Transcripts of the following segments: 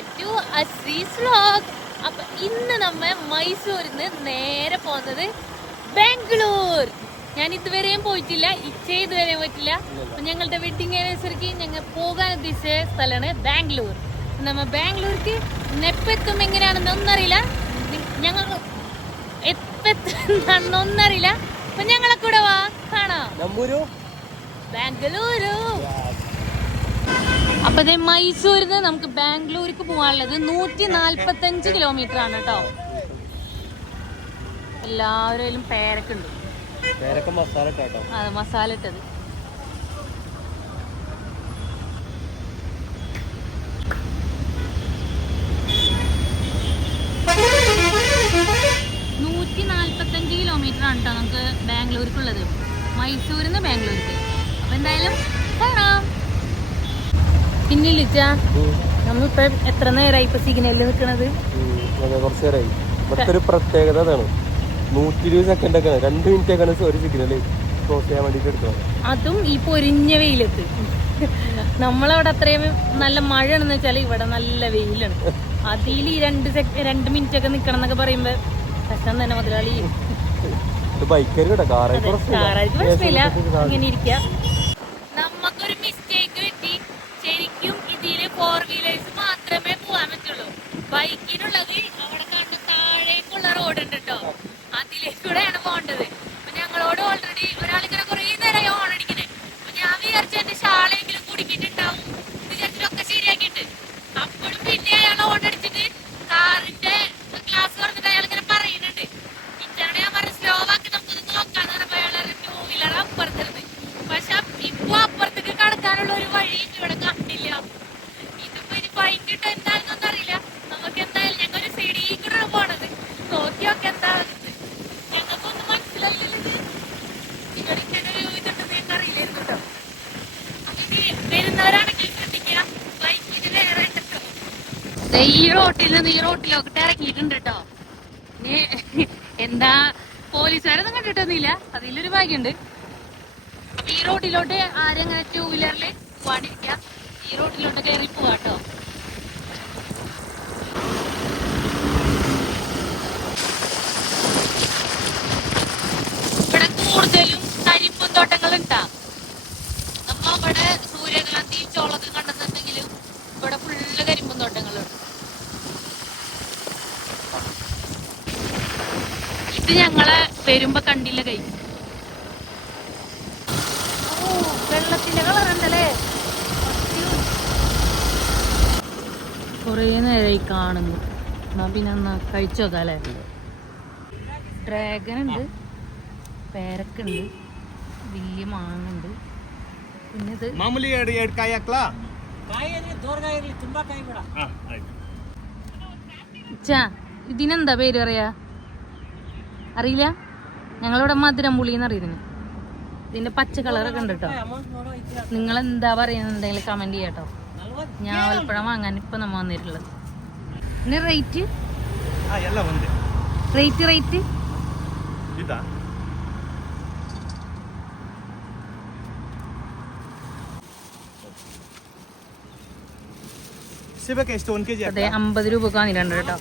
Back to Azeez vlog. അപ്പൊ ഇന്ന് നമ്മ മൈസൂരിന്ന് നേരെ പോകുന്നത് ബാംഗ്ലൂർ. ഞാൻ ഇതുവരെയും പോയിട്ടില്ല, ഇതുവരെയും പോയിട്ടില്ല. അപ്പൊ ഞങ്ങളുടെ വെഡിങ് ആനിവേഴ്സറിക്ക് ഞങ്ങൾ പോകാൻ ഉദ്ദേശിച്ച സ്ഥലമാണ് ബാംഗ്ലൂർ. നമ്മ ബാംഗ്ലൂർക്ക് എപ്പെത്തും എങ്ങനെയാണെന്ന് ഒന്നറിയില്ല, ഞങ്ങൾ എപ്പെത്തുന്നറിയില്ല. അപ്പൊ ഞങ്ങളെ കൂടെ വാ, കാണാം ബാംഗ്ലൂരു. അപ്പൊ അതെ മൈസൂരിന്ന് നമുക്ക് ബാംഗ്ലൂർക്ക് പോകാനുള്ളത് 145 കിലോമീറ്റർ ആണ് കേട്ടോ. എല്ലാവരും പേരൊക്കെ ഉണ്ട്, അതെ മസാല ഇട്ടത്. കിലോമീറ്റർ ആണ് കേട്ടോ നമുക്ക് ബാംഗ്ലൂർക്കുള്ളത്, മൈസൂരിൽ നിന്ന് ബാംഗ്ലൂർക്ക്. അപ്പൊ എന്തായാലും കാണാം. പിന്നെ ലിച്ചാ, നമ്മളിപ്പോ എത്ര നേരമായി ഇപ്പൊ സിഗ്നലിൽ നിൽക്കണത്? കുറച്ചു നേരമായി. ഇവിടുത്തെ ഒരു പ്രത്യേകത അതാണ്, 120 സെക്കൻഡ് ഒക്കെ 2 മിനിറ്റ് ഒക്കെയാണ് ഒരു സിഗ്നല് ക്രോസ് ചെയ്യാൻ വേണ്ടിട്ട് എടുക്കുന്നത്. അതും ഈ പൊരിഞ്ഞ വെയിലത്ത്. നമ്മളവിടെ അത്രയും നല്ല മഴയാണെന്ന് വെച്ചാൽ ഇവിടെ നല്ല വെയിലാണ്. അതിൽ ഈ 2 മിനിറ്റ് ഒക്കെ നിക്കണം എന്നൊക്കെ പറയുമ്പോ കഷ്ടം തന്നെ മുതലാളി. പ്രശ്നമില്ല, അങ്ങനെ ഇരിക്ക. നമുക്കൊരു മിസ്റ്റേക്ക് പറ്റി. ശരിക്കും ഇതില് 4 വീലേഴ്സ് മാത്രമേ പോകാൻ പറ്റുള്ളൂ. ബൈക്കിനുള്ളത് അവിടെ കണ്ട താഴേക്കുള്ള റോഡ് ഉണ്ട് കേട്ടോ, അതിലേക്കൂടെയാണ് പോകേണ്ടത്. അപ്പൊ ഞങ്ങളോട് ഓൾറെഡി ഒരാളിങ്ങനെ കുറേ നേരമായി ഓൺ അടിക്കണേ. അപ്പൊ ഞാൻ വിചാരിച്ച എന്റെ ഷാളെങ്കിലും കുടുക്കിട്ടുണ്ടാവും വിചാരിച്ചിട്ടൊക്കെ ശരിയാക്കിയിട്ട്. അപ്പോഴും പിന്നെ അയാൾ ഓൺ അടിച്ചിട്ട് കാറിന്റെ ഗ്ലാസ് തുറന്നിട്ട് അയാൾ ഇങ്ങനെ പറയുന്നുണ്ട്. ഇച്ചാണ് ഞാൻ പറഞ്ഞ സ്ലോ ആക്കി നമുക്കൊന്ന് നോക്കാന്ന് പറഞ്ഞപ്പോ അയാൾ 2 വീലർ അപ്പുറത്തിരുന്ന്. പക്ഷെ ഇപ്പൊ അപ്പുറത്തേക്ക് കടക്കാനുള്ള ഒരു വഴി ഇവിടെ കണ്ടില്ല. ഇതിപ്പോ ഇനി ബൈക്കിട്ട് എന്താണെന്നൊന്നും അറിയില്ല. നമുക്ക് എന്തായാലും ഞങ്ങൾ ഒരു സൈഡിൽ കൂടെ പോണത്, നോക്കിയൊക്കെ എന്താ ഞങ്ങൾക്കൊന്നും മനസ്സിലായില്ലത്. ഇവിടെ ഇങ്ങനെ ഒരു ഇതുണ്ടെന്ന് ഞങ്ങൾക്ക് അറിയില്ലായിരുന്നു കേട്ടോ. ഇനി വരുന്നവരാണെങ്കിൽ ശ്രദ്ധിക്കുക, ബൈക്കിന് വേറെ ഉണ്ടോ. ഈ റോട്ടിൽ നിന്ന് ഈ റോട്ടിലോട്ട് ഇറങ്ങിയിട്ടുണ്ട് കേട്ടോ. എന്താ പോലീസുകാരൊന്നും കണ്ടിട്ടൊന്നുമില്ല, അതിലൊരു ഭാഗ്യമുണ്ട്. ഈ റോഡിലോട്ട് ആരും അങ്ങനെ 2 വീലറിൽ പോവാണ്ടിരിക്കുക, ഈ റോഡിലോട്ട് കയറി പോവാട്ടോ. ഇവിടെ കൂടുതലും കരിമ്പും തോട്ടങ്ങൾ ഉണ്ടാ. നമ്മ അവിടെ സൂര്യകാന്തി ചോളൊക്കെ കണ്ടെന്നുണ്ടെങ്കിലും ഇവിടെ ഫുള്ള് കരിമ്പും തോട്ടങ്ങളുണ്ട്. ഇത് ഞങ്ങളെ വരുമ്പോ കണ്ടില്ല കൈ. വെള്ളത്തിന്റെ കളർ ഉണ്ടല്ലേ, കൊറേ നേരമായി കാണുന്നു. എന്നാ പിന്നെ എന്നാ കഴിച്ചു നോക്കാം അല്ലേ. ഡ്രാഗൺ ഉണ്ട്, പേരക്കുണ്ട്, വലിയ മാങ്ങ ഉണ്ട്. പിന്നെ ഇത് ഇതിനെന്താ പേര് പറയാ അറിയില്ല. ഞങ്ങളിവിടെ മധുരം പുളിന്ന് അറിയുന്നു. ഇതിന്റെ പച്ച കളറൊക്കെ ഉണ്ട് കേട്ടോ. നിങ്ങൾ എന്താ പറയുന്നുണ്ടെങ്കിൽ കമന്റ് ചെയ്യാട്ടോ. ഞാവൽപ്പഴം വാങ്ങാൻ ഇപ്പൊ നമ്മ വന്നിട്ടുള്ളത്. പിന്നെ റേറ്റ് അതെ 50 രൂപ വാങ്ങിയിട്ടുണ്ട് കേട്ടോ.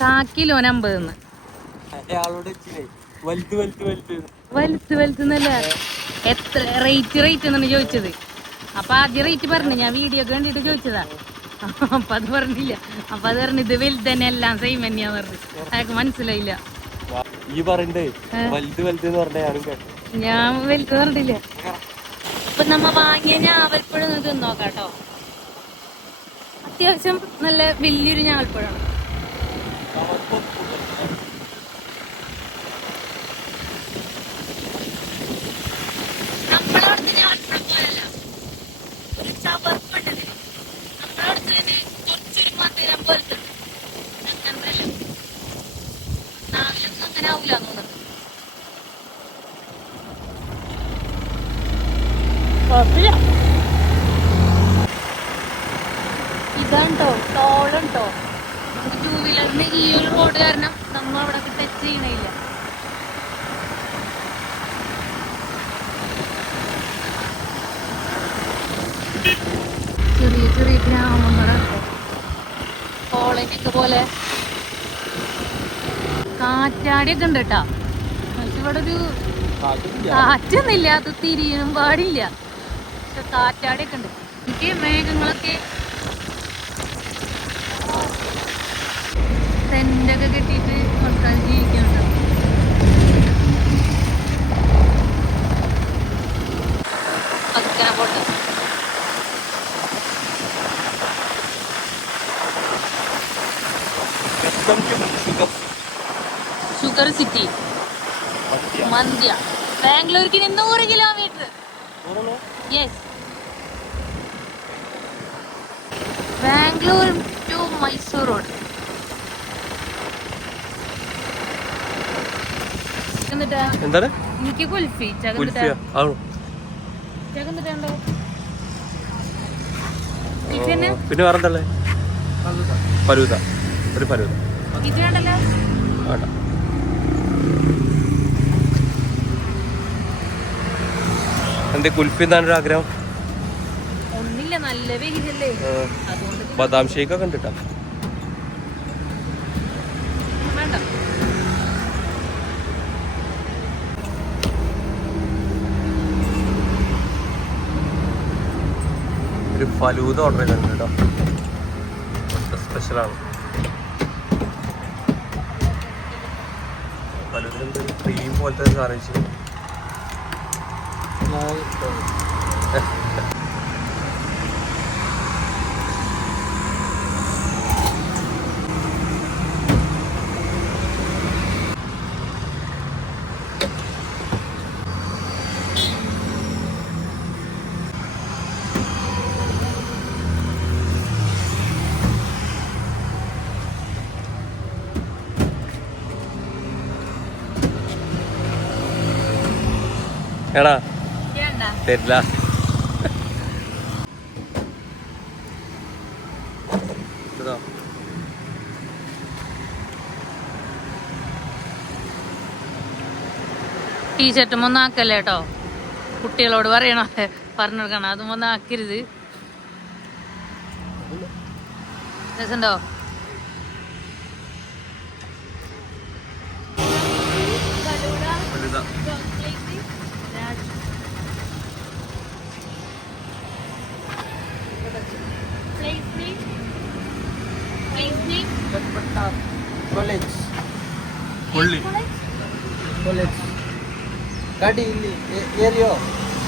കാക്കിലോന് 50. വലുത്തുന്നല്ല, എത്ര റേറ്റ് എന്നാണ് ചോദിച്ചത്. അപ്പൊ ആദ്യം റേറ്റ് പറഞ്ഞു, ഞാൻ വീഡിയോ ഒക്കെ കണ്ടിട്ട് ചോദിച്ചതാ. അപ്പൊ അത് പറഞ്ഞില്ല. അപ്പൊ അത് പറഞ്ഞു ഇത് വലുത് തന്നെ, എല്ലാം സെയിം തന്നെയാന്ന് പറഞ്ഞു. അയാൾക്ക് മനസ്സിലായില്ല. ഞാൻ വലുത് പറഞ്ഞിട്ടില്ല. അപ്പൊ നമ്മ വാങ്ങിയ ഞാവൽപ്പഴം തിന്നോക്കാട്ടോ. അത്യാവശ്യം നല്ല വലിയൊരു ഞാവൽപ്പഴമാണ്. ഇതാണ്ടോ ടോളുണ്ടോ. 2 വീലറിന് ഈ ഒരു റോഡ് കാരണം നമ്മൾ അവിടെ ടച്ച് ചെയ്യണില്ല. ചെറിയ ചെറിയ ഗ്രാമങ്ങളാണ്. കോളനി ഒക്കെ പോലെ കാറ്റാടിയൊക്കെ ഉണ്ട് കേട്ടാ. പക്ഷെ ഇവിടെ ഒരു കാറ്റൊന്നുമില്ല, അത് തിരിയാനും പാടില്ല. പക്ഷെ കാറ്റാടിയൊക്കെ ഉണ്ട്. എനിക്ക് മേഘങ്ങളൊക്കെ ടെന്റൊക്കെ കെട്ടിയിട്ട് ആൾക്കാർ ജീവിക്കുന്നുണ്ട്. പതുക്കനെ പോട്ടെ. Sugar city Mandya. ബാംഗ്ലൂർക്ക് 100 kilometre. Yes, Bangalore to Mysore road. എന്താണ് എനിക്ക് കുൽഫി പിന്നെ വേറെന്തല്ലേ? ഫലൂദ. ഒരു ഫലൂദ എന്തേ കുൽഫി എന്താണ് ഒരു ആഗ്രഹം? ഒന്നില്ല, നല്ല വെയിലല്ലേ അതുകൊണ്ട്. ബദാം ഷേക്ക് ഒക്കെ ഉണ്ട്. വേണ്ട, ഒരു ഫലൂദ ഓർഡർ ചെയ്തിട്ടുണ്ട് കേട്ടോ. സ്പെഷ്യലാണ് ഫലൂദ. ക്രീം പോലത്തെ സാധനം. എടാ തരില്ല. ടീഷർട്ടും ഒന്നും ആക്കല്ലേ കേട്ടോ. കുട്ടികളോട് പറയണോ, പറഞ്ഞു കൊടുക്കണം. അതും ഒന്നും ആക്കരുത്. രസമുണ്ടോ? ಗಾಡಿ ಇಲ್ಲಿ ಏರಿಯೋ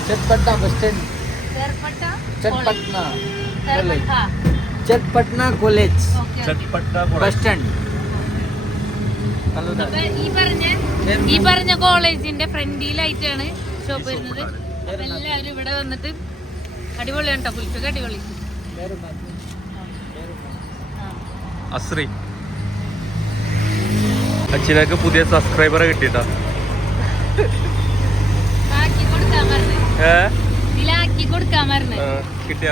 Channapatna bus stand. Channapatna college bus stand. ഈ പറഞ്ഞ കോളേജിന്റെ ഫ്രണ്ടിലായിട്ടാണ് ഷോപ്പ് വരുന്നത്. അപ്പൊ എല്ലാവരും ഇവിടെ വന്നിട്ട് അടിപൊളിയാണ് കേട്ടോ. കുൽഫിക്ക് അടിപൊളി. അശ്രീ അച്ഛനക്ക് പുതിയ സബ്സ്ക്രൈബറെ കിട്ടിട്ടാ. കിട്ടിയ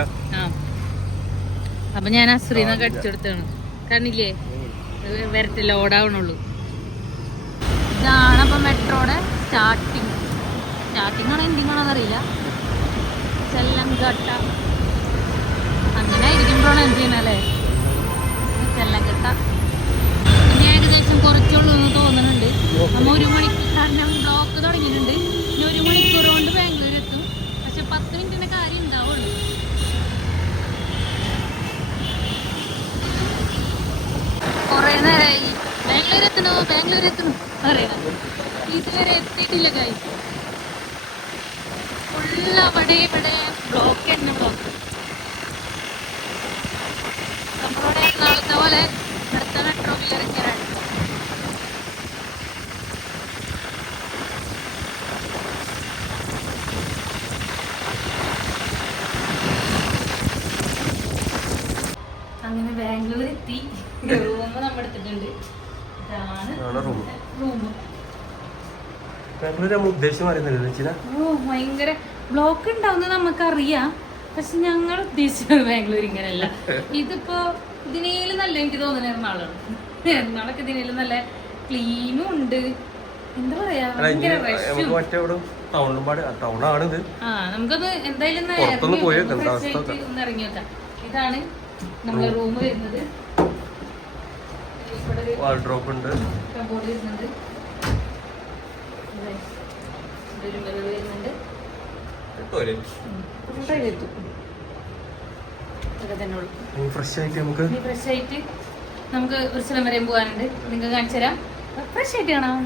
അപ്പൊ ഞാൻ അശ്രീന്നൊക്കെ അടിച്ചെടുത്താണ്. കണ്ടില്ലേ, വരട്ടെ, ലോഡാവണുള്ളൂ. ഇതാണ് അപ്പൊ മെട്രോയുടെ സ്റ്റാർട്ടിങ് ആണോ എൻഡിങ് ആണോ എന്നറിയില്ല. ചെല്ലംഘട്ട അങ്ങനെ ആയിരിക്കും പ്രൊണൗൺസ് ചെയ്യണല്ലേ. ചെല്ലംഘട്ട. ഇനി ഏകദേശം കുറച്ചുള്ളൂ എന്ന് തോന്നുന്നുണ്ട്. നമ്മ 1 മണിക്കൂർ, കാരണം ബ്ലോക്ക് തുടങ്ങിയിട്ടുണ്ട്. ഇനി 1 മണിക്കൂർ കൊണ്ട് ബാംഗ്ലൂർ എത്തും. പക്ഷെ 10 മിനിറ്റിന്റെ കാര്യം ഉണ്ടാവുള്ളൂ. കൊറേ നേരമായി ബാംഗ്ലൂർ എത്തണോ പറയണം. ഇതുവരെ എത്തിയിട്ടില്ല കാര്യം. ഫുള്ള് അവിടെ ഇവിടെ ബ്ലോക്ക് തന്നെ ബ്ലോക്ക്. നമ്മളോട് എറണാകുളത്തെ പോലെ അടുത്ത മെട്രോയിൽ ഇറങ്ങിയാണ്. അങ്ങനെ ബാംഗ്ലൂർ എത്തി. റൂം നമ്മൾ എടുത്തിട്ടുണ്ട്. ഇതാണ് റൂം. ഭയങ്കര ബ്ലോക്ക് ഉണ്ടാവുന്നത് നമുക്കറിയാം. പക്ഷെ ഞങ്ങൾ ഉദ്ദേശിച്ചത് ബാംഗ്ലൂർ ഇങ്ങനെയല്ല. ഇതിപ്പോ ഇതിനേലും നല്ല എനിക്ക് തോന്നുന്നത് എറണാകുളമൊക്കെ ഇതിനേലും നല്ല ക്ലീനും ഉണ്ട്. എന്താ പറയാ, ഭയങ്കര നമുക്കൊന്ന് എന്തായാലും ഒന്ന് ഇറങ്ങി വെക്കാം. ഇതാണ് നമ്മളെ റൂം വരുന്നത്. വാൾഡ്രോപ്പ് ഉണ്ട്. കബോർഡ് വരുന്നുണ്ട്. ഒരു മിറർ വരുന്നുണ്ട്. ടോയ്ലറ്റ് ഇതൊക്കെ തന്നെ ഉള്ളു. ഫ്രഷ് ആയിട്ട് നമുക്ക് ഫ്രഷ് ആയിട്ട് നമുക്ക് ഒരു സ്ഥലം വരെയും പോകാനുണ്ട്. നിങ്ങൾക്ക് കാണിച്ചു തരാം. ഫ്രഷ് ആയിട്ട് കാണാം.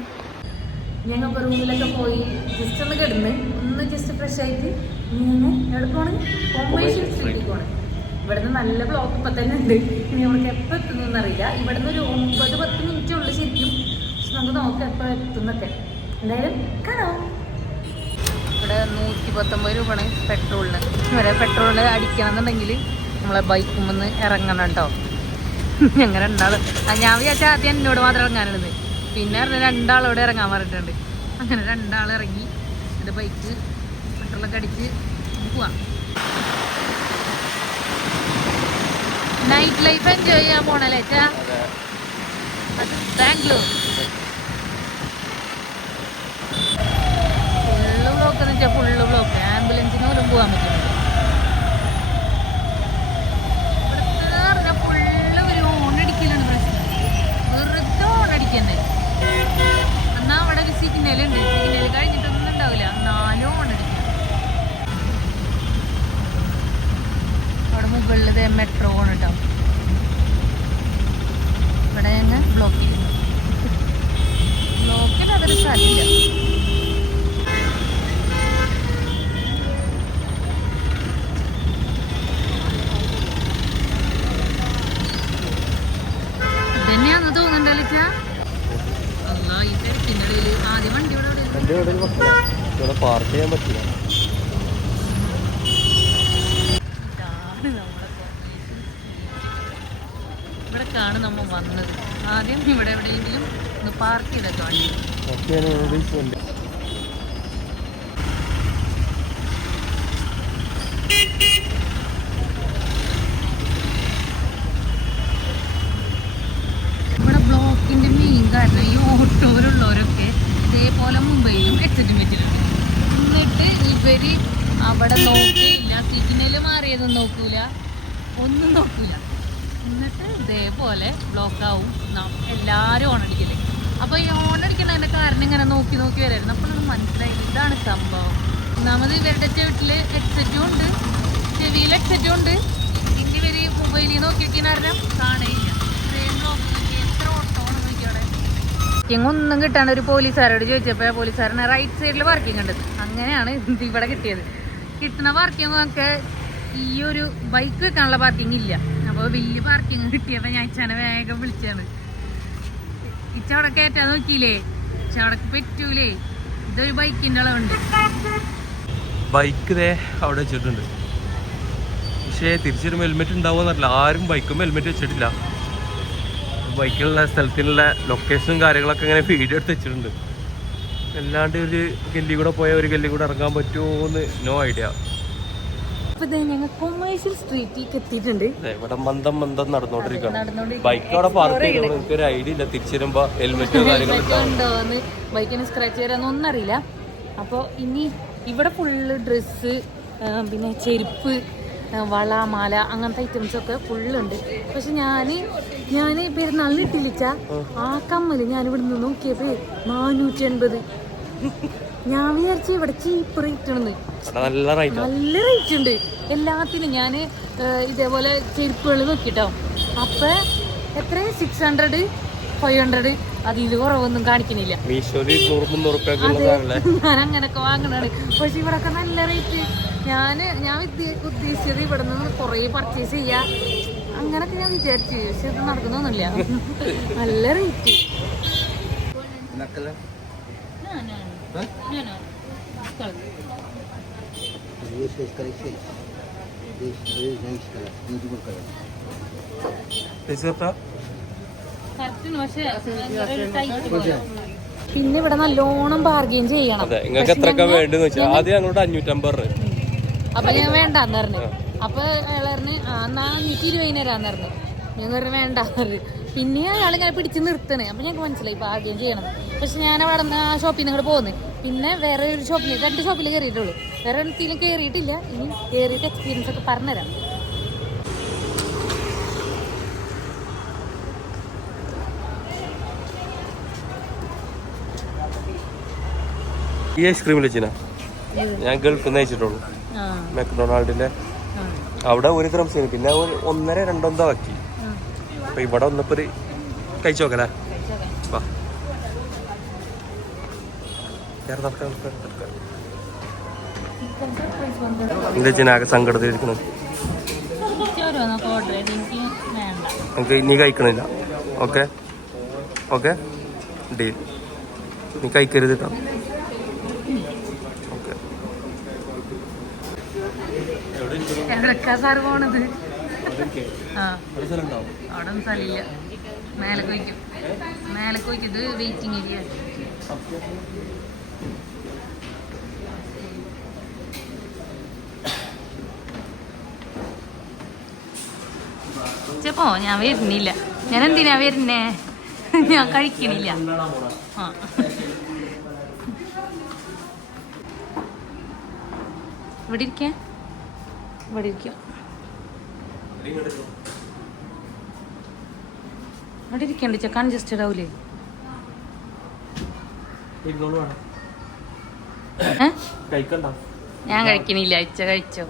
ഞങ്ങൾ ഇപ്പോൾ റൂമിലൊക്കെ പോയി ജസ്റ്റ് ഒന്ന് കിടന്ന് ഒന്ന് ജസ്റ്റ് ഫ്രഷ് ആയിട്ട് എവിടെ പോകണം? കൊമേഴ്ഷ്യൽ സ്ട്രീറ്റിൽ പോകണം. ഇവിടുന്ന് നല്ല ബ്ലോക്ക് ഇപ്പം തന്നെ ഉണ്ട്. ഇനി നമുക്ക് എപ്പോൾ എത്തുന്നതെന്ന് അറിയില്ല. ഇവിടുന്ന് ഒരു 9-10 മിനിറ്റ് ഉള്ളു ശരിക്കും. പക്ഷെ നമുക്ക് നോക്കാം എപ്പോൾ എത്തുന്നൊക്കെ. എന്തായാലും കാണാം. ഇവിടെ 119 രൂപയാണ് പെട്രോളിന്. വരെ പെട്രോളിന് അടിക്കണം എന്നുണ്ടെങ്കിൽ നമ്മളെ ബൈക്കും ഒന്ന് ഇറങ്ങണം കേട്ടോ. ഞങ്ങൾ രണ്ടാളും ഞാൻ വിചാരിച്ചാൽ ആദ്യം എന്നോട് മാത്രം ഇറങ്ങാനുള്ളത്. പിന്നെ രണ്ടാളോടെ ഇറങ്ങാൻ പറഞ്ഞിട്ടുണ്ട്. അങ്ങനെ രണ്ടാൾ ഇറങ്ങി എൻ്റെ ബൈക്ക് പെട്രോളൊക്കെ അടിച്ച് പോവാം. നൈറ്റ് ലൈഫ് എൻജോയ് ചെയ്യാൻ പോണല്ലേ ചാ? ബാംഗ്ലൂർ ഫുള്ള് ബ്ലോക്ക് എന്ന് വെച്ചാൽ ഫുള്ള് ബ്ലോക്ക്. ആംബുലൻസിന് പോലും പോകാൻ പറ്റും. ഫുള്ള് ഒരു ഓണടിക്കലാണ് പ്രശ്നം. വെറുതെ ഓണടിക്കുന്നത്. എന്നാൽ അവിടെ ഒരു സിഗ്നലുണ്ട്. സിഗ്നൽ കഴിഞ്ഞിട്ടൊന്നും ഉണ്ടാവില്ല. 4 ഓണടിക്കുക. അവിടെ മുകളിൽ മെട്രോ ആണ് കേട്ടോ. ഇവിടെ ഞങ്ങൾ ബ്ലോക്ക് ചെയ്യുന്നു. ബ്ലോക്കിന് അതൊരു സ്ഥലമില്ല. ഇതന്നെയാന്ന് തോന്നുന്നുണ്ടല്ലോ ചാ. അല്ലാ ഈ തിരക്കിൻ്റെ ഇടയിൽ ആദ്യം വണ്ടി ഇവിടെ പാർക്ക് ചെയ്യാൻ പറ്റില്ല. ഇവിടേക്കാണ് നമ്മൾ വന്നത്. ആദ്യം ഇവിടെ എവിടെയെങ്കിലും ഒന്ന് പാർക്ക് ചെയ്തൊക്കെ വണ്ടി. ഇവിടെ ബ്ലോക്കിന്റെ മെയിൻ കാരണം ഈ ഓട്ടോയിലുള്ളവരൊക്കെ ഇതേപോലെ മുംബൈയിലും എക്സിറ്റുമെറ്റിലുണ്ട്. എന്നിട്ട് ഇവര് അവിടെ നോക്കിയില്ല, സിഗ്നൽ മാറിയതൊന്നും നോക്കൂല, ഒന്നും നോക്കൂല. എന്നിട്ട് ഇതേപോലെ ബ്ലോക്കാവും. എല്ലാവരും ഓണടിക്കില്ലേ. അപ്പോൾ ഈ ഓണടിക്കുന്നതിൻ്റെ കാരണം ഇങ്ങനെ നോക്കി നോക്കി വരായിരുന്നു. അപ്പോൾ നമുക്ക് മനസ്സിലായി ഇതാണ് സംഭവം. ഒന്നാമത് ഇവരുടെ ചെവിട്ടിൽ ഹെഡ്സെറ്റും ഉണ്ട്, ചെവിയിൽ ഹെഡ്സെറ്റും ഉണ്ട്. ഇതിൻ്റെ ഇവര് മൊബൈലിൽ നോക്കിയിരിക്കുന്ന കാരണം കാണുകയില്ല. ഇത്രയും ബ്ലോക്ക് നോക്കി എത്ര ഓട്ടോ ആണ് നോക്കിയോടെ. പാർക്കിംഗ് ഒന്നും കിട്ടാണ്ട് ഒരു പോലീസുകാരോട് ചോദിച്ചപ്പോൾ പോലീസുകാരനെ റൈറ്റ് സൈഡിൽ പാർക്കിംഗ് ഉണ്ട്. അങ്ങനെയാണ് ഇവിടെ കിട്ടിയത്. കിട്ടുന്ന പാർക്കിംഗ് ഒക്കെ ഈ ഒരു ബൈക്ക് വെക്കാനുള്ള പാർക്കിംഗ് ഇല്ല. അപ്പോൾ വലിയ പാർക്കിംഗ് കിട്ടിയപ്പോൾ ഞാൻ ഇച്ചാനെ വേഗം വിളിച്ചാണ്. ഇച്ച അവിടെ കയറ്റാൻ നോക്കിയില്ലേ, ഇച്ച അവിടെ പറ്റൂലേ, ഇതൊരു ബൈക്കിൻ്റെ അളവുണ്ട്. ബൈക്ക് ഇതേ അവിടെ വെച്ചിട്ടുണ്ട്. പക്ഷേ തിരിച്ചൊരു ഹെൽമെറ്റ് ഉണ്ടാവുമെന്നറിയില്ല. ആരും ബൈക്കും ഹെൽമെറ്റ് വെച്ചിട്ടില്ല. ബൈക്കിലുള്ള സ്ഥലത്തിനുള്ള ലൊക്കേഷനും കാര്യങ്ങളൊക്കെ ഇങ്ങനെ വീഡിയോ എടുത്ത് വെച്ചിട്ടുണ്ട്. അല്ലാണ്ട് ഒരു ഗല്ലി കൂടെ പോയാൽ ഒരു ഗല്ലി കൂടെ ഇറങ്ങാൻ പറ്റുമോ എന്ന് നോ ഐഡിയ. ഞങ്ങൾ കൊമേഴ്ഷ്യൽ സ്ട്രീറ്റിലേക്ക് എത്തിയിട്ടുണ്ട്. ഇവിടെ മന്ദം നടന്നോണ്ടിരിക്കണം. ബൈക്ക് അവിടെ പാർക്ക് ചെയ്തോ എനിക്കൊരു ഐഡിയ ഇല്ല. തിരിച്ചു വരുമ്പോ ഹെൽമെറ്റോ ഉണ്ടോന്ന് ബൈക്കിന് സ്ക്രാച്ച് ചെയ്യാനൊന്നും അറിയില്ല. അപ്പോൾ ഇനി ഇവിടെ ഫുള്ള് ഡ്രസ്സ്, പിന്നെ ചെരുപ്പ്, വള, മാല, അങ്ങനത്തെ ഐറ്റംസ് ഒക്കെ ഫുള്ളുണ്ട്. പക്ഷെ ഞാൻ പെരുന്നാളിന് ഇട്ടില്ല ആ കമ്മല് ഞാൻ ഇവിടെ നിന്ന് നോക്കിയപ്പോ 480. ഞാൻ വിചാരിച്ചു ഇവിടെ ചീപ്പ് റേറ്റ് ആണെന്ന്. നല്ല റേറ്റ് ഉണ്ട് എല്ലാത്തിനും. ഞാൻ ഇതേപോലെ ചെരുപ്പുകൾ നോക്കിട്ടോ. അപ്പൊ എത്ര 600, 500 അതിൽ കുറവൊന്നും കാണിക്കുന്നില്ല. ഞാൻ അങ്ങനൊക്കെ വാങ്ങണാണ്. പക്ഷെ ഇവിടൊക്കെ നല്ല റേറ്റ്. ഞാൻ ഉദ്ദേശിച്ചത് ഇവിടെ നിന്ന് കുറേ പർച്ചേസ് ചെയ്യാ അങ്ങനൊക്കെ ഞാൻ വിചാരിച്ചു. പക്ഷെ ഇത് നടക്കുന്നൊന്നുമില്ല. നല്ല റേറ്റ്. പിന്നെ ഇവിടെ നല്ലോണം ബാർഗെയിൻ ചെയ്യണം. അപ്പൊ ഞാൻ വേണ്ടാന്ന് പറഞ്ഞു. അപ്പൊ അയാളറിന് 420 തരാന്ന് പറഞ്ഞു. ഞാൻ പറഞ്ഞു വേണ്ട. പിന്നെ അയാളിങ്ങനെ പിടിച്ച് നിർത്തണേ. അപ്പൊ ഞങ്ങൾക്ക് മനസ്സിലായി ബാർഗെയിൻ ചെയ്യണം. പക്ഷെ ഞാൻ അവിടെ നിന്ന് ആ ഷോപ്പിൽ നിന്ന് ഇങ്ങോട്ട് പോകുന്നത്. പിന്നെ വേറെ ഒരു ഷോപ്പിൽ 2 ഷോപ്പിൽ കയറിയിട്ടുള്ളൂ. വേറെ ഒരിടത്തിലും കയറിയിട്ടില്ല. ഇനി കയറിയിട്ട് എക്സ്പീരിയൻസ് ഒക്കെ പറഞ്ഞുതരാം. ഈ ഐസ്ക്രീമിൽ വെച്ചിനാ ഞാൻ ഗൾഫിൽ നിന്ന് അയച്ചിട്ടുള്ളൂ. മെക്ഡൊണാൾഡിന്റെ അവിടെ 1 ഗ്രാംസ് പിന്നെ 1.5-2 ആക്കി. അപ്പൊ ഇവിടെ വന്നപ്പോ ഒരു കഴിച്ചു നോക്കല്ലേ. എന്താ വെച്ചാൽ ആകെ സങ്കടത്തിലിരിക്കണം. നമുക്ക് നീ കഴിക്കണില്ല. Okay okay deal. നീ കഴിക്കരുത് കേട്ടോ. ഓക്കെ പോണത് അവിടെ സ്ഥലമില്ല. മേലെ കൊയ്ക്കും ഇത് വെയിറ്റിംഗ് ഏരിയ. ചെപ്പോ ഞാൻ വരുന്നില്ല. ഞാൻ എന്തിനാ വരുന്നേ? ഞാൻ കഴിക്കണില്ല. ആ ഇവിടെ ഇരിക്കാം. ഇവിടെ ഇരിക്കണ്ട ചെ കൺജസ്റ്റഡ് ആവൂലേ? ഞാൻ കഴിക്കണില്ല. ഇച്ച കഴിച്ചോ.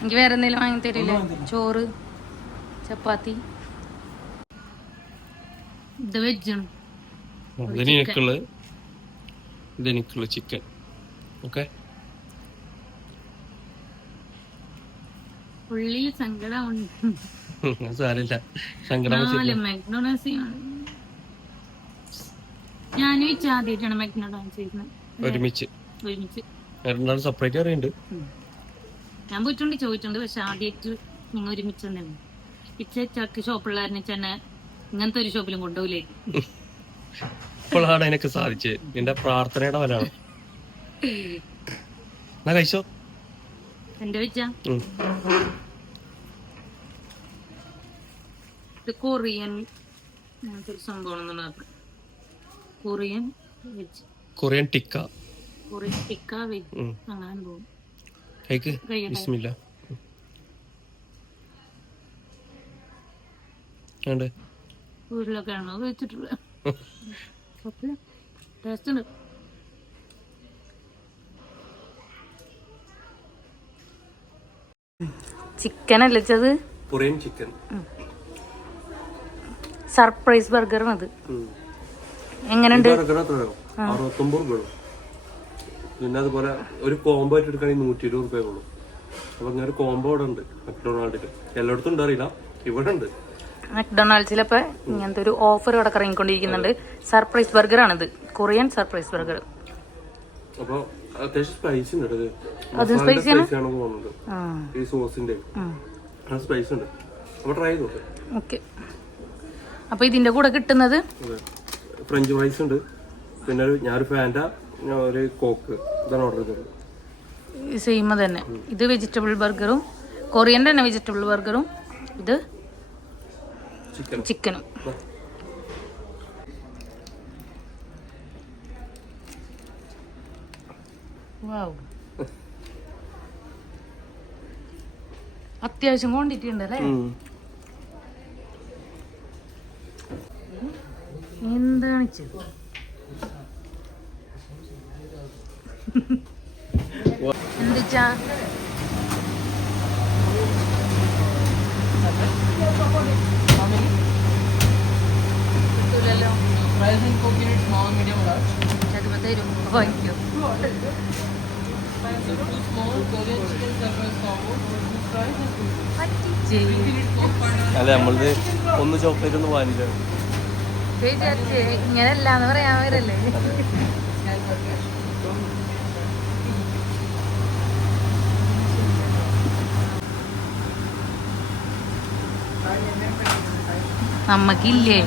എനിക്ക് വേറെ എന്തെങ്കിലും വാങ്ങി തരില്ലേ? ചോറ്, ചപ്പാത്തി. ഇത് വെജാണ്. ഇതെനിക്കുള്ള ചിക്കൻ. ഓക്കെ ഉള്ളിൽ സങ്കടമുണ്ട്. മെക്ഡൊണാൾഡ്സ് ഞാൻ ആദ്യമായിട്ടാണ് മെക്ഡൊണാൾഡ്സ് ഒരുമിച്ച് സെപ്പറേറ്റ് അറിയുന്നുണ്ട്. ഞാൻ പോയിട്ടുണ്ട്, ചോദിച്ചിട്ടുണ്ട്. പക്ഷെ ആദ്യമായിട്ട് നിങ്ങൾ ഒരുമിച്ച് തന്നെയാണ്. ചക്ക് ഷോപ്പുള്ളാരനെ തന്നെ ഇങ്ങനത്തെ ഒരു ഷോപ്പിലും കൊണ്ടുപോയില്ലേ. ഇപ്പോഴാണ് എനിക്ക് സാധിച്ചത്. നിന്റെ പ്രാർത്ഥനയുടെ ഫലമാണ്. കഴിച്ചോ. എന്റെ വെച്ചാ ഇത് കൊറിയൻ സംഭവം. കൊറിയൻ ടിക്ക വെജ് അങ്ങനെ പോകും. ബിസ്മില്ലാ. വീട്ടിലൊക്കെയാണോ വെച്ചിട്ടുള്ളത്? ടേസ്റ്റ് ഉണ്ട്. ചിക്കൻ അല്ലേ വെച്ചത്? കൊറിയൻ ചിക്കൻ സർപ്രൈസ് ബർഗറാണ് അത്. എങ്ങനെയുണ്ട്? 69 പിന്നെ അതുപോലെ ഒരു കോംബോ ആയിട്ട് എടുക്കുകയാണെങ്കിൽ 120 രൂപയുള്ളൂ. അപ്പൊ ഇങ്ങനെ ഒരു കോംബോ ഇവിടെ ഉണ്ട് മെക്ഡൊണാൾഡില്. എല്ലായിടത്തും ഉണ്ട് അറിയില്ല, ഇവിടെ ഉണ്ട്. മെക്ഡൊണാൾഡ്സിലപ്പോ ഇങ്ങനത്തെ ഒരു ഓഫർ ഇവിടെ ഇറങ്ങിക്കൊണ്ടിരിക്കുന്നുണ്ട്. സർപ്രൈസ് ബർഗർ ആണിത്, കൊറിയൻ സർപ്രൈസ് ബർഗർ. അപ്പൊ അത്യാവശ്യം സ്പൈസി ഉണ്ട്. അതും സ്പൈസിയാണ് തോന്നുന്നത്. ഈ സോസിന്റെ സ്പൈസ് ഉണ്ട്. അപ്പൊ ട്രൈ ചെയ്ത് നോക്കാം. ഓക്കെ. അപ്പൊ ഇതിന്റെ കൂടെ കിട്ടുന്നത് ഫ്രഞ്ച് ഫ്രൈസ് ഉണ്ട്. പിന്നെ ഞാനൊരു ഫാൻറ്റ, ഒരു കോക്ക്, ഇതാണ് ഓർഡർ ചെയ്തത്. സെയിം തന്നെ. ഇത് വെജിറ്റബിൾ ബർഗറും കൊറിയൻ്റെ തന്നെ വെജിറ്റബിൾ ബർഗറും, ഇത് ചിക്കനും. അത്യാവശ്യം ക്വാണ്ടിറ്റി ഉണ്ടല്ലേ? എന്താണ് എന്തിച്ചാ തരും വാങ്ങിക്കോ. അല്ല നമ്മളത് ഒന്ന് ചോക്ലേറ്റ് ഒന്ന് വാങ്ങില്ല. ഇങ്ങനെയല്ലാന്ന് പറയാൻ വരല്ലേ. നമ്മക്കില്ലേ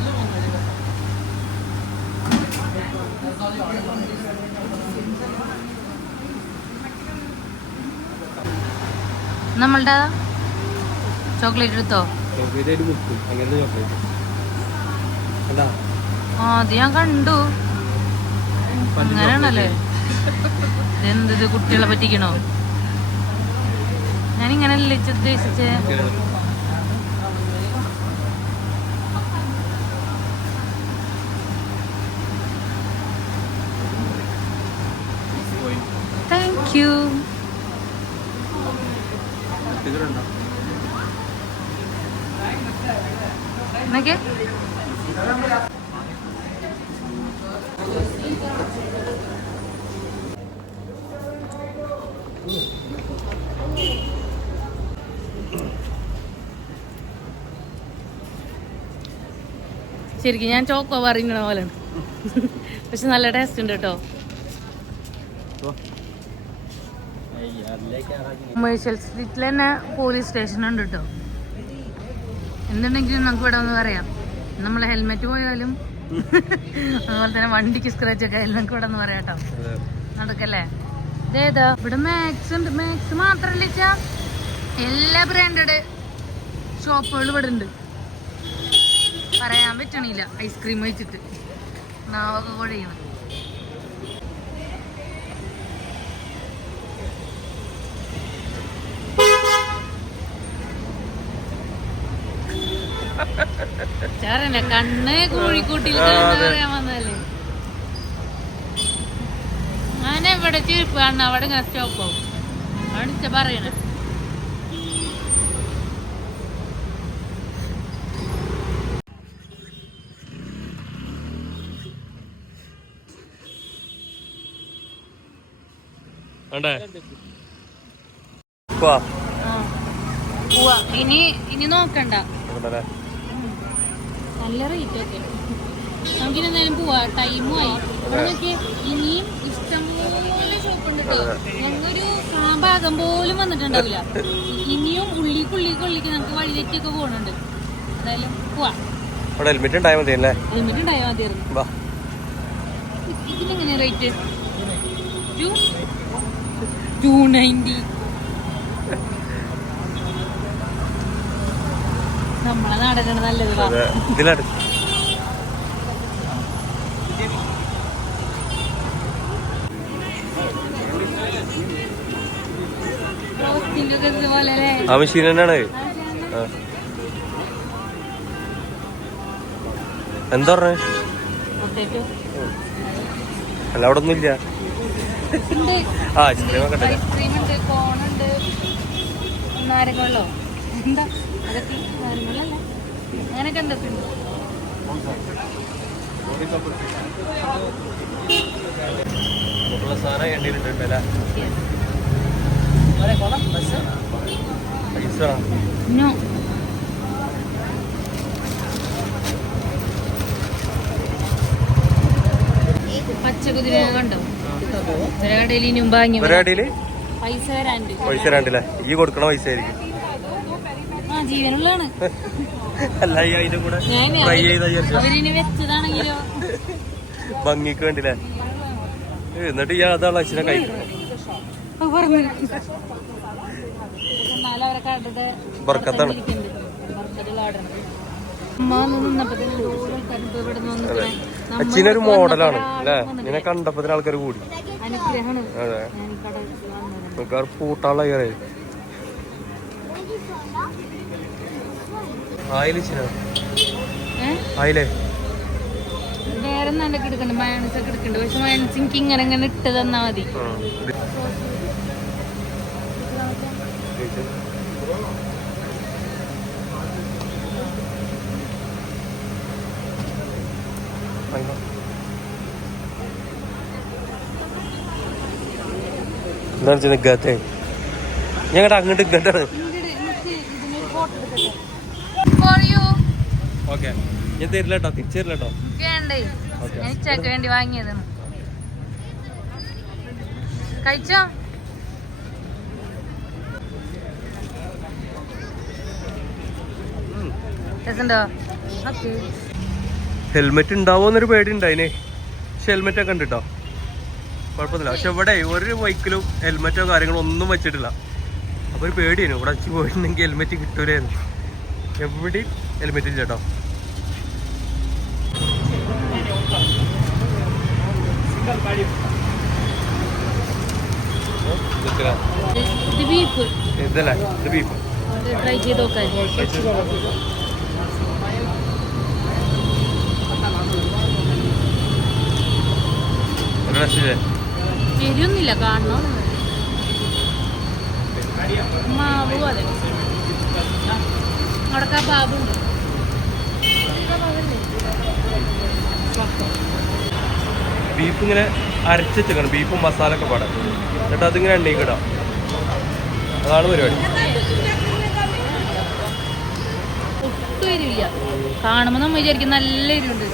നമ്മളുടെ ചോക്ലേറ്റ് എടുത്തോ? അത് ഞാൻ കണ്ടു. അങ്ങനെയാണല്ലേ? എന്തത് കുട്ടികളെ പറ്റിക്കണോ? ഞാനിങ്ങനല്ലേ ഉദ്ദേശിച്ചേ. എന്നൊക്കെ ശരിക്കും ഞാൻ ചോക്കോ പറയുന്ന പോലെ പക്ഷെ നല്ല ടേസ്റ്റ് ഉണ്ട് കേട്ടോ. കൊമേഴ്ഷ്യൽ സ്ട്രീറ്റിൽ തന്നെ പോലീസ് സ്റ്റേഷൻ ഉണ്ട് കേട്ടോ. എന്തുണ്ടെങ്കിലും നമുക്ക് ഇവിടെ ഒന്ന് പറയാം. നമ്മളെ ഹെൽമെറ്റ് പോയാലും അതുപോലെ തന്നെ വണ്ടിക്ക് സ്ക്രാച്ച് ഒക്കെ ആയാലും നമുക്ക് ഇവിടെ ഒന്ന് പറയാം കേട്ടോ. നടക്കല്ലേ? ഇതേതാ ഇവിടെ മാക്സ് ഉണ്ട്. മാക്സ് മാത്രല്ല എല്ലാ ബ്രാൻഡഡ് ഷോപ്പുകളും ഇവിടെ ഉണ്ട്. പറയാൻ പറ്റണില്ല ഐസ്ക്രീം വെച്ചിട്ട് നാവൊക്കെ കുഴയണം. ചേരല്ല കണ്ണ് കോഴിക്കോട്ടിൽ പറയാൻ വന്നല്ലേ. ഞാൻ എവിടെ ചെരുപ്പ് കാണണം അവിടെ ഇങ്ങനെ സ്റ്റോപ്പ് ആവും. അവിടെ പറയണേ ഇനി നോക്കണ്ട. നല്ല റേറ്റ് ഒക്കെ നമുക്കിനി എന്തായാലും പോവാ. ടൈമും ആയി. ഇവിടെ നോക്കിയേ ഇനിയും ഇഷ്ടംപോലെ ഷോപ്പ് ഉണ്ട് കേട്ടോ. ഞങ്ങൊരു ഭാഗം പോലും വന്നിട്ടുണ്ടാവില്ല. ഇനിയും ഉള്ളിക്ക് നമുക്ക് വഴിയിലേക്കൊക്കെ പോകണുണ്ട്. എന്തായാലും പോവാ. ഹെൽമെറ്റ് ഉണ്ടായാൽ മതിയല്ലേ? ഹെൽമെറ്റ് ഉണ്ടായാൽ മതിയായിരുന്നു. ഇതിനെങ്ങനെയാ റേറ്റ്? 290. നമ്മളെ നാടനാണ് നല്ലത്. ആ മെഷീൻ തന്നെയാണ്. എന്താ പറഞ്ഞേ? അല്ല അവിടെ ഒന്നും ഇല്ല. ഐസ്ക്രീം ഉണ്ട്, കോണുണ്ട്, നാരങ്ങല്ലോ എന്താ അതൊക്കെ നാരങ്ങല്ല അങ്ങനെയൊക്കെ എന്തൊക്കെ ഉണ്ട്. പച്ചക്കുതിര കണ്ടോ? പൈസ വരാണ്ടില്ലേ? ഈ കൊടുക്കണ പൈസ ആയിരിക്കും. ജീവനുള്ളതാണ്. അവരിനി വെച്ചതാണെങ്കിലോ ഭംഗിക്ക് വേണ്ടില്ലേ? എന്നിട്ട് ഈ അതാണ് അച്ഛനെ കഴിക്കണം. ബർക്കത്താണ്. അച്ഛനൊരു മോഡലാണ് അല്ലേ? ഇങ്ങനെ കണ്ടപ്പോ ആൾക്കാർ കൂടി. അതെ ആൾക്കാർ പൂട്ടാനുള്ള കയറി. ആയില്ലേ? വേറെ നല്ലൊക്കെ എടുക്കണ്ട. മയോണൈസ് ഒക്കെ എടുക്കണ്ട. പക്ഷെ മയോണൈസ് എനിക്ക് ഇങ്ങനെ ഇട്ട് തന്നാ മതി. എന്താണ് നിൽക്കാത്ത? ഞങ്ങളുടെ അങ്ങോട്ട് ഇങ്ങോട്ടാണ്. ഓക്കെ ഞാൻ തരില്ല കേട്ടോ. തിരിച്ചു തരില്ല കേട്ടോ. ഞാൻ ഉച്ചക്ക് വേണ്ടി വാങ്ങിയതാണ്. കഴിച്ചോ? ഹെൽമെറ്റ് ഉണ്ടാവോന്നൊരു പേടി ഉണ്ടായിനെ. പക്ഷെ ഹെൽമെറ്റ് ഒക്കെ ഉണ്ട് കേട്ടോ. കുഴപ്പമൊന്നുമില്ല. പക്ഷെ ഇവിടെ ഒരു ബൈക്കിലും ഹെൽമെറ്റോ കാര്യങ്ങളോ ഒന്നും വെച്ചിട്ടില്ല. അപ്പോൾ ഒരു പേടിയായിരുന്നു. ഇവിടെ വെച്ച് പോയിട്ടുണ്ടെങ്കിൽ ഹെൽമെറ്റ് കിട്ടൂലായിരുന്നു. എവിടെയും ഹെൽമെറ്റ് ഇല്ല കേട്ടോ. ഇതല്ലേ ഇത് ബീഫ്. ട്രൈ ചെയ്ത് നോക്കാം. ശരിയൊന്നുമില്ല കാണണോ? മാവ് പോലെ അവിടെ ബാബുണ്ട്. ബീഫ് ഇങ്ങനെ അരച്ച് വെച്ചേക്കണം, ബീഫും മസാല ഒക്കെ പാടാം. എന്നിട്ട് അതിങ്ങനെ എണ്ണയ്ക്ക് ഇടാം. അതാണ് പരിപാടി. ഒട്ടും എരിവില്ല. കാണുമ്പോ നമ്മ വിചാരിക്കും നല്ല എരിവുണ്ട്.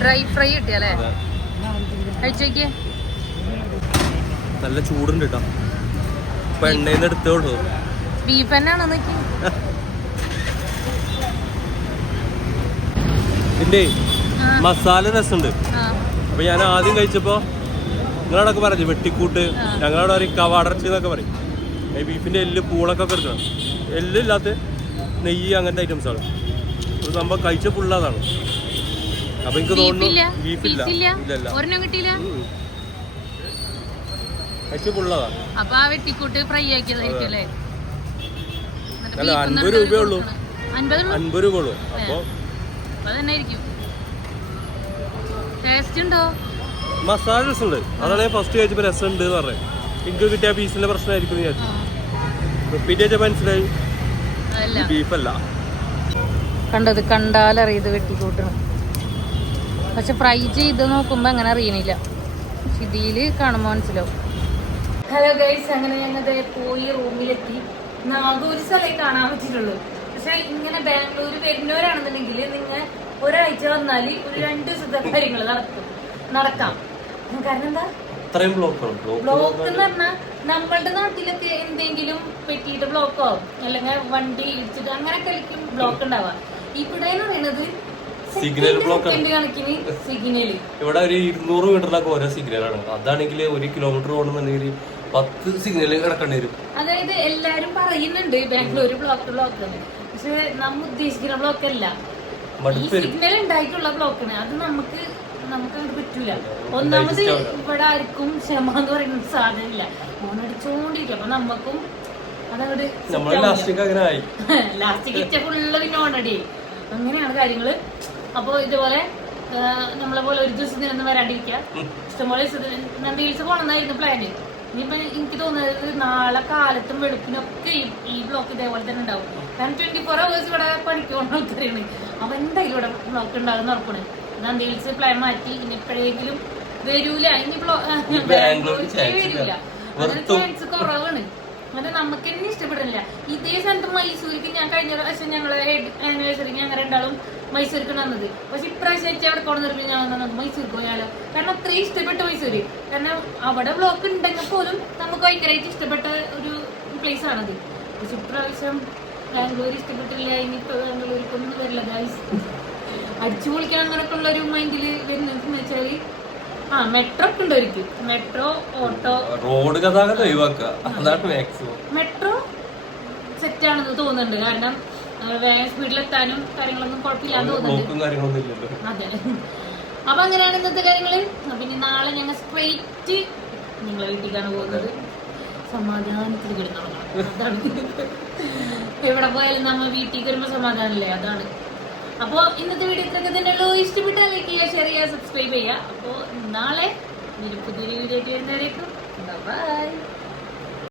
ഡ്രൈ ഫ്രൈ കിട്ടിയല്ലേ? കഴിച്ചോക്കിയേ. നല്ല ചൂടുണ്ട് കേട്ടോ. ഇപ്പൊ എണ്ണയിൽ നിന്ന് എടുത്തോളൂ. ബീഫ് തന്നെയാണോ നോക്കി? ഇതിന്റെ മസാല രസമുണ്ട്. അപ്പൊ ഞാൻ ആദ്യം കഴിച്ചപ്പോ നിങ്ങളവിടൊക്കെ പറഞ്ഞു വെട്ടിക്കൂട്ട്, ഞങ്ങളവിടെ പറയും കവാടർച്ചി എന്നൊക്കെ പറയും. ബീഫിന്റെ എല്ല് പൂളൊക്കെ എടുക്കണം. എല്ലില്ലാത്ത നെയ്യ് അങ്ങനത്തെ ഐറ്റംസാണ്. ഒരു സംഭവം കഴിച്ച ഫുള്ളതാണ്. അപ്പൊ എനിക്ക് തോന്നുന്നു ബീഫില്ല. ഒരെണ്ണം കിട്ടിയില്ല. കഴിച്ച ഫുള്ളതാണ്. അപ്പൊ ആ വെട്ടിക്കൂട്ട് ഫ്രൈ ആക്കിയതായിരിക്കും അല്ലേ? അല്ല 50 രൂപയേ ഉള്ളൂ. 50 രൂപ ഉള്ളൂ. അപ്പൊ അതന്നെ ആയിരിക്കും. ടേസ്റ്റ് ഉണ്ടോ? മസാല രസമുണ്ട്. അതാണ് ഞാൻ ഫസ്റ്റ് കഴിച്ചപ്പോ രസമുണ്ട് എന്ന് പറഞ്ഞത്. എനിക്ക് കിട്ടിയ പീസിന്റെ പ്രശ്നമായിരിക്കും ഞാൻ റിപ്പീറ്റ് ചെയ്ത മനസ്സിലായി ബീഫല്ല. കണ്ടത് കണ്ടാലറിയത് വെട്ടിക്കൂട്ടണം. പക്ഷെ ഫ്രൈ ചെയ്ത് നോക്കുമ്പോ അങ്ങനെ അറിയണില്ല. ഇതില് കാണുമ്പോ മനസ്സിലാവും. ഹലോ ഗൈസ്, അങ്ങനെ ഞങ്ങൾ പോയി റൂമിലെത്തി. നാഗൂര് സ്ഥലമേ കാണാൻ പറ്റിയിട്ടുള്ളൂ. പക്ഷെ ഇങ്ങനെ ബാംഗ്ലൂർ വരുന്നവരാണെന്നുണ്ടെങ്കിൽ നിങ്ങൾ ഒരാഴ്ച വന്നാല് ഒരു 2 ദിവസത്തെ കാര്യങ്ങൾ നടക്കാം. കാരണം എന്താ ബ്ലോക്ക് എന്ന് പറഞ്ഞാൽ നമ്മളുടെ നാട്ടിലൊക്കെ എന്തെങ്കിലും പെട്ടിയിട്ട് ബ്ലോക്കോ അല്ലെങ്കിൽ വണ്ടി ഇടിച്ചിട്ട് അങ്ങനെയൊക്കെ ആയിരിക്കും ബ്ലോക്ക് ഉണ്ടാവുക. ഇവിടെ എന്ന് പറയുന്നത് സിഗ്നൽ ബ്ലോക്ക് കണക്കിന് സിഗ്നല്. ഇവിടെ ഒരു 200 മീറ്ററിലൊക്കെ ഓരോ സിഗ്നലാണ്. അതാണെങ്കിൽ 1 കിലോമീറ്റർ ഓടുന്നുണ്ടെങ്കിൽ 10 സിഗ്നൽ കിടക്കേണ്ടി വരും. അതായത് എല്ലാരും പറയുന്നുണ്ട് ബാംഗ്ലൂർ ബ്ലോക്ക് എന്ന്. പക്ഷെ നമ്മ ഉദ്ദേശിക്കുന്ന ബ്ലോക്ക് അല്ല, ഈ സിഗ്നൽ ഉണ്ടായിട്ടുള്ള ബ്ലോക്കാണ്. അത് നമുക്ക് അങ്ങോട്ട് പറ്റൂല. ഒന്നാമത് ഇവിടെ ആർക്കും ക്ഷമ എന്ന് പറയുന്ന സാധനമില്ല. ഓണടിച്ചോണ്ടിരിക്കും. അപ്പൊ നമ്മക്കും അതങ്ങോട്ട് ലാസ്റ്റ് കിച്ച ഫുള്ള് പിന്നെ ഓണടി. അങ്ങനെയാണ് കാര്യങ്ങള്. അപ്പൊ ഇതുപോലെ നമ്മളെ പോലെ ഒരു ദിവസം നിന്ന് വരാണ്ടിരിക്കുക. ഇഷ്ടംപോലെ നന്ദി ഹിൽസ് പോകണമെന്നായിരുന്നു പ്ലാന്. ഇനിയിപ്പോ എനിക്ക് തോന്നുന്നത് നാളെ കാലത്തും വെളുപ്പിനൊക്കെ ഈ ബ്ലോക്ക് ഇതേപോലെ തന്നെ ഉണ്ടാവും. കാരണം 24 hours ഇവിടെ പഠിക്കുന്ന ആൾക്കാരാണ്. അപ്പൊ എന്തായാലും ഇവിടെ ബ്ലോക്ക് ഉണ്ടാകുന്ന ഉറപ്പാണ്. നന്ദി ഹിൽസ് പ്ലാൻ മാറ്റി ഇനി എപ്പോഴെങ്കിലും വരൂല. ഇനി വരൂല. അങ്ങനെ ചാൻസ് കുറവാണ്. അങ്ങനെ നമുക്ക് തന്നെ ഇഷ്ടപ്പെടില്ല. ഇതേ സ്ഥലത്ത് മൈസൂർക്ക് ഞാൻ കഴിഞ്ഞ പ്രാവശ്യം ഞങ്ങളെ ആനിവേഴ്സറിക്ക് ഞങ്ങൾ രണ്ടാളും മൈസൂർക്ക് വന്നത്. പക്ഷെ ഇപ്രാവശ്യം അവിടെ കൊണ്ടുവന്നിട്ട് ഞാൻ മൈസൂർക്ക് പോയാലോ. കാരണം അത്രയും ഇഷ്ടപ്പെട്ട മൈസൂര്. കാരണം അവിടെ ബ്ലോക്ക് ഉണ്ടെങ്കിൽ പോലും നമുക്ക് ഭയങ്കരമായിട്ട് ഇഷ്ടപ്പെട്ട ഒരു പ്ലേസ് ആണത്. പക്ഷെ ഇപ്രാവശ്യം ബാംഗ്ലൂർ ഇഷ്ടപ്പെട്ടില്ല. ഇനിയിപ്പോ ബാംഗ്ലൂർക്കൊന്നും വരില്ല. ഗൈസ് അടിച്ചു പൊളിക്കാൻ അങ്ങനൊക്കെ ഉള്ള ഒരു മൈൻഡില് വരുന്നതെന്ന് വെച്ചാല് മെട്രോ ഒക്കെ ഉണ്ട് അവർക്ക്. മെട്രോ, ഓട്ടോ, റോഡ് ഗതാഗതം ഒഴിവാക്കുക. മെട്രോ സെറ്റ് ആണെന്ന് തോന്നുന്നുണ്ട്. കാരണം വേഗം സ്പീഡിലെത്താനും കാര്യങ്ങളൊന്നും കുഴപ്പമില്ലാന്ന് തോന്നുന്നുണ്ട്. അതെ. അപ്പൊ അങ്ങനെയാണ് ഇന്നത്തെ കാര്യങ്ങള്. അപ്പൊ ഇനി നാളെ ഞങ്ങൾ സ്ട്രെയിറ്റ് നിങ്ങളെ വീട്ടിലേക്കാണ് പോകുന്നത്. സമാധാനത്തിൽ കിടന്നോളാം. അതാണ് എവിടെ പോയാലും നമ്മ വീട്ടിൽ വരുമ്പോ സമാധാനല്ലേ, അതാണ്. അപ്പൊ ഇന്നത്തെ വീഡിയോ ഇത്രയൊക്കെ തന്നെയുള്ളൂ. ഇഷ്ടപ്പെട്ടാൽ ലൈക്ക് ചെയ്യുക, ഷെയർ ചെയ്യുക, സബ്സ്ക്രൈബ് ചെയ്യുക. അപ്പൊ നാളെ പുതിയൊരു വീഡിയോ ആയിട്ട് വരുന്നവരേക്കും ബൈ.